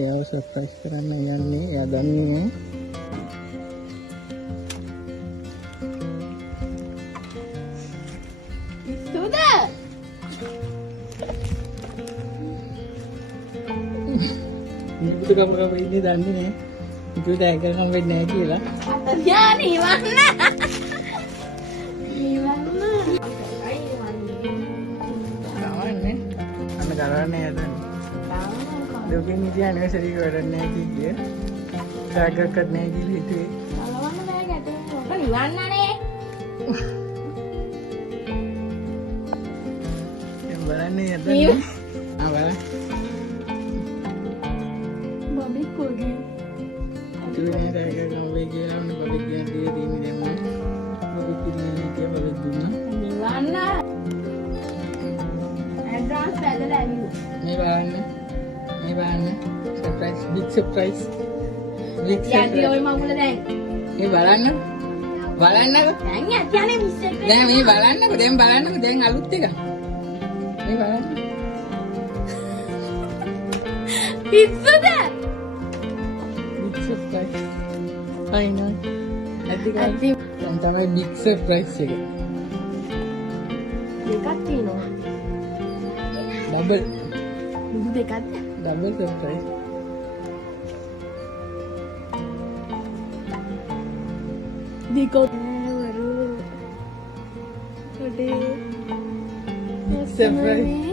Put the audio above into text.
එයාව සර්ප්‍රයිස් කරන්න යන්නේ. එයා දන්නේ නෑ. ඉස්සුද? නිකුත් කම ඉන්නේ දන්නේ නෑ. නිකුත් ඇග කරගම් වෙන්නේ නෑ කියලා. යා නිවන්න. කවන්නේ. අන්න කරන්නේ යදන්නේ. ලෝකෙන් ඉතින් ඇනිවර්සරි එක වැඩක් නෑ කිය. ටැග්ගක්වත් නෑ කියලා හිතුවේ. බලවන්න බෑ ගැටේ. ඔක නිවන්නනේ. දැන් බලන්නේ යදන්නේ. බලන්න. බබි කොගේ. තුනේ ටැග් කරගම් වෙයි කියලා අන්න බබෙක් කියන දේ දෙන්නේ දැම්මා. බබෙක් කියන්නේ කිය බබෙක් දුන්නා. නිවන්න. ඇඩ්‍රස් පැදලා ඇවිල්ලා. මේ බලන්න. මේ බලන්න. Surprise big surprise. බිග් යටි සර්ප්‍රයිස්. ඔය මගුල දැන්. මේ බලන්න. බලන්නකෝ. දැන් යන්නේ මිස්ටර් දැන් මේ බලන්නකෝ. දැන් බලන්නකෝ. දැන් අලුත් එක. මේ බලන්න. පිස්සුද? Big surprise. අයිනෝ. දැන් තමයි බිග් සර්ප්‍රයිස් එක. දෙකක් තියෙනවා. ඩබල්. දෙකක්. Double surprise. දෙකක්. වරු. Big surprise.